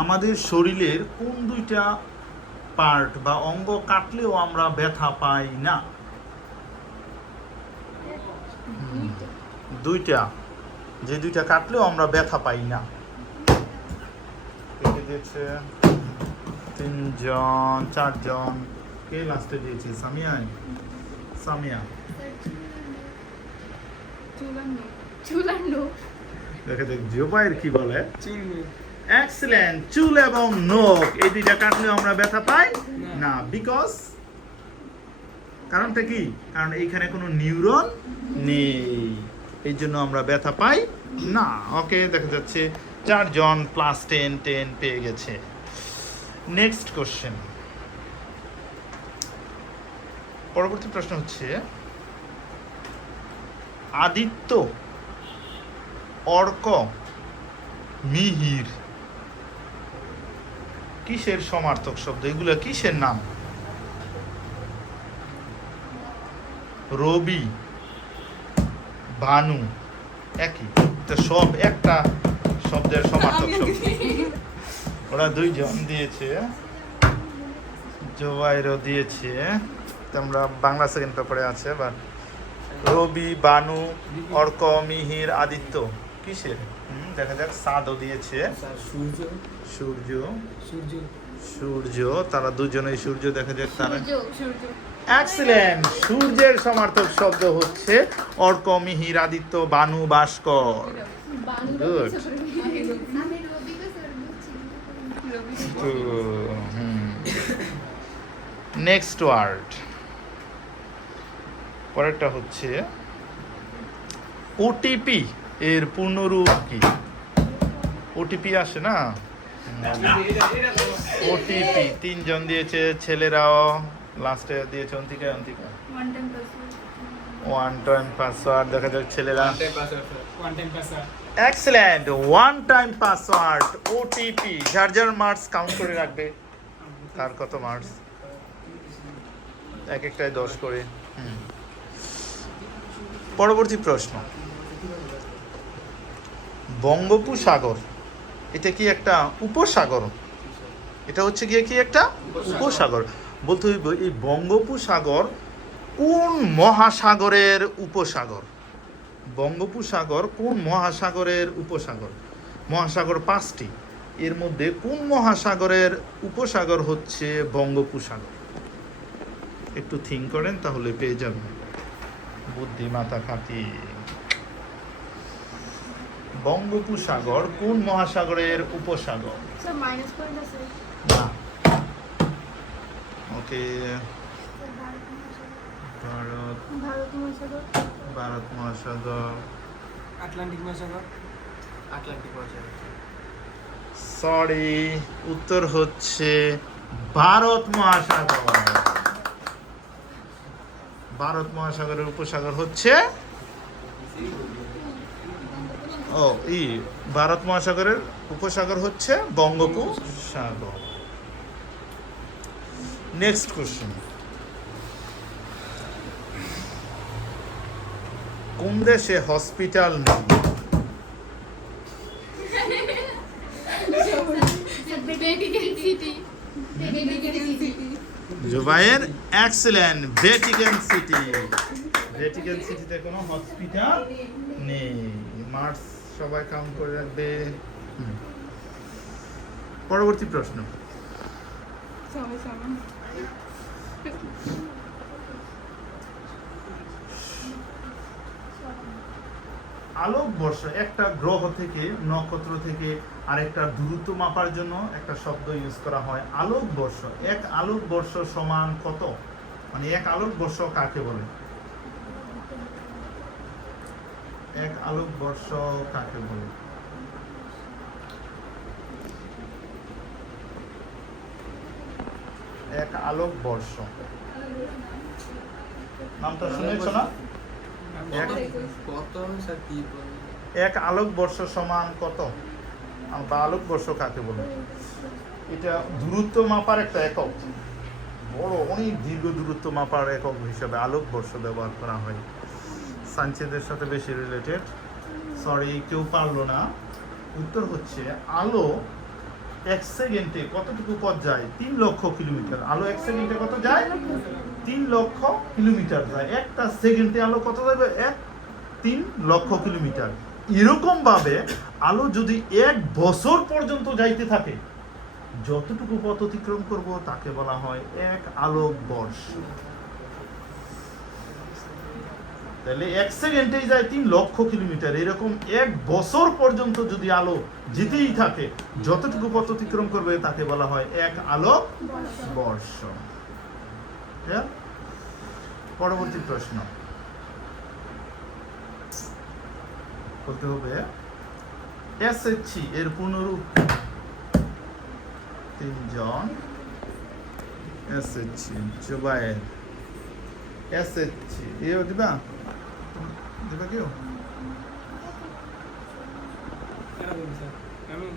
আমাদের শরীরের কোন দুইটা পার্ট বা অঙ্গ কাটলেও আমরা ব্যথা পাই না? দুইটা, যে দুইটা কাটলেও আমরা ব্যথা পাই না। কেটে দিয়েছে 3 জন 4 জন। কে লাস্টে দিয়েছে? সামিয়া। সামিয়া দেখে দেখ জোবাইর কি বলে। এক্সেলেন্ট। চুল এবং নখ এই দুইটা কাটলেও আমরা ব্যথা পাই না। বিকজ কারণটা কি? কারণ এইখানে কোনো নিউরন নেই, এই জন্য আমরা ব্যথা পাই না। ওকে, দেখা যাচ্ছে 4 জন প্লাস 10 10 পেয়ে গেছে। নেক্সট কোশ্চেন, পরবর্তী প্রশ্ন হচ্ছে আদিত্য, অর্ক, মিহির কিসের সমার্থক শব্দ? এগুলো কিসের নাম? রবি, ভানু একই তো, সব একটা শব্দের সমার্থক শব্দ। ওরা 2 জন দিয়েছে, জোবাইরও দিয়েছে। আমরা বাংলা সেকেন্ড পেপারে আছে। বা রবি, বানু, অর্ক, মিহির, আদিত্য কিসের? দেখা যাক। সাদও দিয়েছে, সূর্য। সূর্য, তারা দুজনেই সূর্য। দেখা যাক তারা। এক্সেলেন্ট। সূর্যের সমার্থক শব্দ হচ্ছে অর্ক, মিহির, আদিত্য, বানু, ভাস্কর। গুড। নেক্সট ওয়ার্ড, পরেরটা হচ্ছে ওটিপি এর পূর্ণরূপ কি? ওটিপি আসে না? ওটিপি 3 জন দিয়েছে, ছেলেরাও লাস্টে দিয়েছে। Antika one time password. দেখা যাক ছেলেরা। Excellent. One time password, OTP. যার যার মার্কস কাউন্ট করে রাখবে, কার কত মার্কস। এক একটায় 10 করে। পরবর্তী প্রশ্ন, বঙ্গোপসাগর এটা কি একটা উপসাগর? এটা হচ্ছে গিয়ে কি একটা উপসাগর। বলতে হইব এই বঙ্গোপসাগর কোন মহাসাগরের উপসাগর? বঙ্গোপসাগর কোন মহাসাগরের উপসাগর? মহাসাগর 5টি, এর মধ্যে কোন মহাসাগরের উপসাগর হচ্ছে বঙ্গোপসাগর? একটু থিঙ্ক করেন, তাহলে পেয়ে যাবেন। বুদ্ধি মাথা খাটি। বঙ্গোপসাগর কোন মহাসাগরের উপসাগর? না। ওকে, ভারত মহাসাগর, আটলান্টিক মহাসাগর। সরি, উত্তর হচ্ছে ভারত মহাসাগর। ভারত মহাসাগরের উপসাগর হচ্ছে ভারত মহাসাগরের উপসাগর হচ্ছে বঙ্গোপসাগর। নেক্সট কোশ্চেন, কোন দেশে হসপিটাল নেই? Zubair excellent. Vatican City. Vatican সিটিতে কোনো হসপিটাল নেই। মার্কস সবাই কাউন্ট করে রাখবে। পরবর্তী প্রশ্ন, আলোকবর্ষ একটা গ্রহ থেকে, নক্ষত্র থেকে আরেকটা দূরত্ব মাপার জন্য একটা শব্দ ইউজ করা হয়, আলোকবর্ষ। এক আলোকবর্ষ সমান কত? মানে এক আলোকবর্ষ কাকে বলে? এক আলোকবর্ষ কাকে বলে? এক আলোকবর্ষ নামটা শুনেছ না? এক আলোকবর্ষ সমান কত? বা আলোকবর্ষ কাকে বলে? এটা দূরত্ব মাপার একটা একক, বড় অনেক দীর্ঘ দূরত্ব মাপার একক হিসেবে আলোকবর্ষ ব্যবহার করা হয়। সায়েন্সের সাথে বেশি রিলেটেড। সরি, কেউ পারলো না। উত্তর হচ্ছে আলো এক সেকেন্ডে কতটুকু পথ যায়? 3 লক্ষ কিলোমিটার। আলো এক সেকেন্ডে কত যায়? 3 লক্ষ কিলোমিটার যায়। একটা সেকেন্ডে আলো কত যাবে? 3 লক্ষ কিলোমিটার। এরকম ভাবে আলো যদি 1 বছর পর্যন্ত যাইতে থাকে, যতটুকু পথ অতিক্রম করব তাকে বলা হয় 1 আলোক বর্ষ। তাহলে 1 সেকেন্ডেই যায় 3 লক্ষ কিলোমিটার। এরকম 1 বছর পর্যন্ত যদি আলো যেতেই থাকে, যতটুকু পথ অতিক্রম করবে তাকে বলা হয় 1 আলোক বর্ষ। হ্যাঁ? পরবর্তী প্রশ্ন করতে হবে, এসএসসি এর পূর্ণরূপ। 3 জন এসএসসি জুবায়ের। এসএসসি এও দিবা কেউ? কারা বলবো স্যার? আমি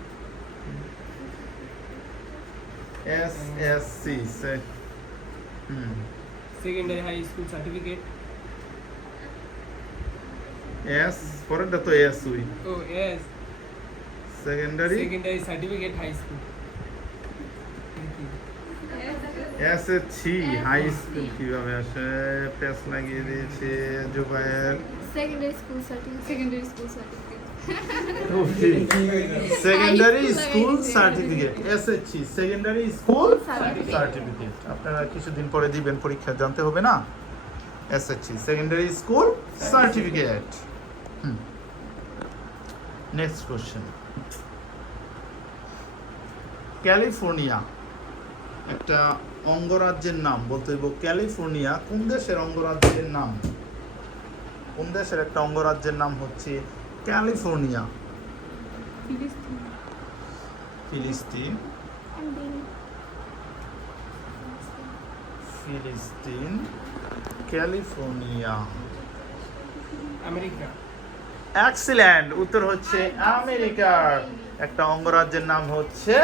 SSC secondary high school certificate. S পরেরটা তো এস উই। ও S secondary secondary certificate high school. SSC high school কিভাবে আসে? পেস লাগিয়ে দিয়েছে Zubair. Secondary school certificate secondary school certificate, SSC secondary school certificate. আপনারা কিছুদিন পরে দিবেন পরীক্ষা, জানতে হবে না? SSC secondary school certificate. Next question, California একটা অঙ্গরাজ্যের নাম। বলতে হইব ক্যালিফোর্নিয়া কোন দেশের অঙ্গরাজ্যের নাম? কোন দেশের একটা অঙ্গরাজ্যের নাম হচ্ছে ক্যালিফোর্নিয়া? ফিলিস্তিন, ফিলিস্তিন, ক্যালিফোর্নিয়া। আমেরিকা। এক্সিলেন্ট, উত্তর হচ্ছে আমেরিকার একটা অঙ্গরাজ্যের নাম হচ্ছে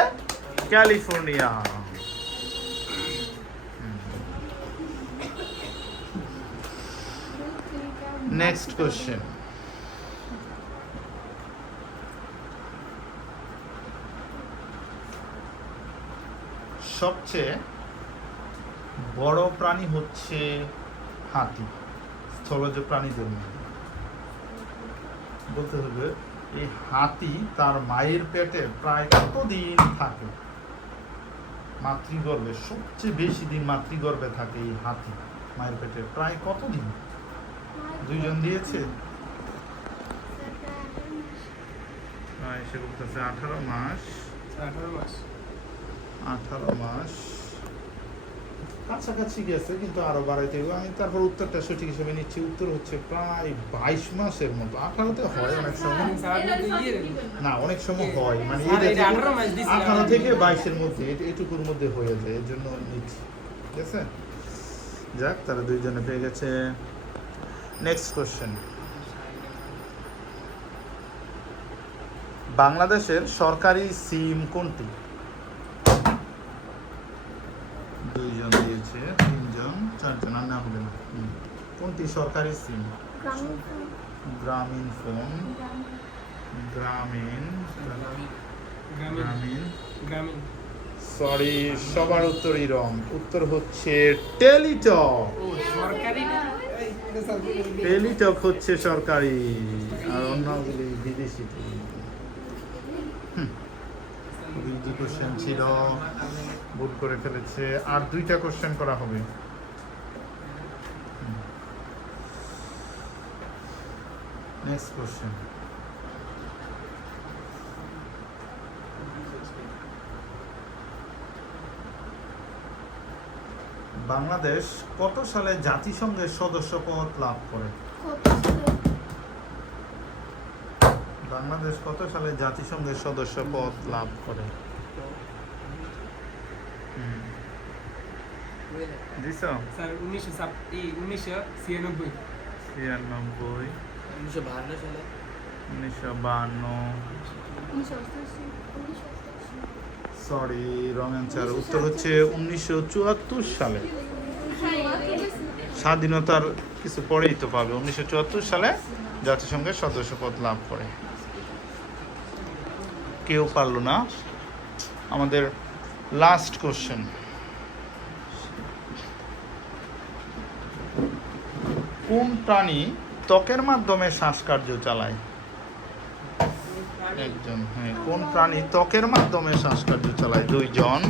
ক্যালিফোর্নিয়া। নেক্সট কোশ্চেন, সবচেয়ে বড় প্রাণী হচ্ছে হাতি, স্থলজ প্রাণীদের মধ্যে। বলতে হবে এই হাতি তার মায়ের পেটে প্রায় কতদিন থাকে? মাতৃগর্ভে সবচেয়ে বেশি দিন মাতৃগর্ভে থাকে এই হাতি মায়ের পেটে প্রায় কতদিন? 2 জন দিয়েছে, এসে বলতেছে 18 মাস। 18 মাস। 18 মাস কাছাকাছি গেছে, কিন্তু আরো বাড়াইতে হবে। আমি তারপর উত্তরটা সঠিক হিসেবে নিচ্ছি। উত্তর হচ্ছে প্রায় 22 মাসের মতো। 18তে হয় অনেক সময়, না অনেক সময় হয়, মানে 18 থেকে 22-এর মধ্যে, এটুকুর মধ্যে হয়ে যায়, এর জন্য নিচ্ছি। ঠিক আছে, যাক, তারা 2 জনে পেয়ে গেছে। নেক্সট কোশ্চেন, বাংলাদেশের সরকারি সিম কোনটি? 2 জন দিয়েছে, 3 জন, 4 জন, আর না হবে না। কোনটি সরকারি সিম? গ্রামীণ ফোন, গ্রামীণ, গ্রামীণ, গ্রামীণ। সরি, সবার উত্তরই রং। উত্তর হচ্ছে টেলিটক। ও সরকারি না? টেলিটক হচ্ছে সরকারি, আর অন্যগুলি বিদেশি। ইজি কোশ্চেন ছিল, ভুল করে ফেলেছে। আর 2টা কোশ্চেন করা হবে। নেক্সট কোশ্চেন, বাংলাদেশ কত সালে জাতিসংঘের সদস্যপদ লাভ করে? বাংলাদেশ কত সালে জাতিসংঘের সদস্যপদ লাভ করে? দিছো? স্যার 1996। 96, 1952 সালে। 1952, সরি, রং অ্যান্সার। উত্তর হচ্ছে 1974 সালে। স্বাধীনতার কিছু পরেই তো পাবে। 1974 সালে জাতিসংঘের সদস্যপদ লাভ করে। কেউ পারল না। আমাদের লাস্ট কোশ্চেন। কোন প্রাণী ত্বকের মাধ্যমে শ্বাসকার্য চালায়? একজন, হ্যাঁ, কোন প্রাণী ত্বকের মাধ্যমে শ্বাসকার্য চালায়? দুইজন,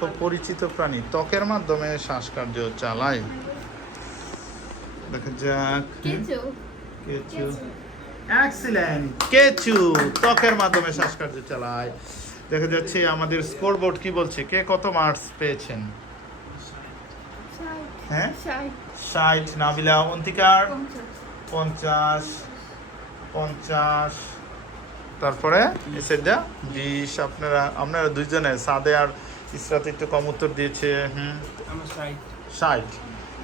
খুব পরিচিত প্রাণী ত্বকের মাধ্যমে শ্বাসকার্য চালায়। দেখা যাক। কেঁচো। কেঁচো, এক্সিলেন্ট। কেঁচো ত্বকের মাধ্যমে শ্বাসকার্য চালায়। দেখা যাচ্ছে আমাদের স্কোরবোর্ড কি বলছে, কে কত মার্কস পেয়েছেন? হ্যাঁ 60, নাবিলা, অন্তিকার 50, 50, তারপরে এসেডা 20। আপনারা দুইজনে, সাদে আর ইসরাত একটু কম উত্তর দিয়েছে। আমার 60। 60।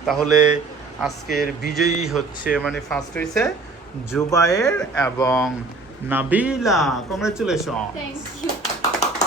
তাহলে আজকের বিজয়ী হচ্ছে, মানে ফার্স্ট হয়েছে জুবায়ের এবং নাবিলা। কংগ্রেচুলেশন। Thank you.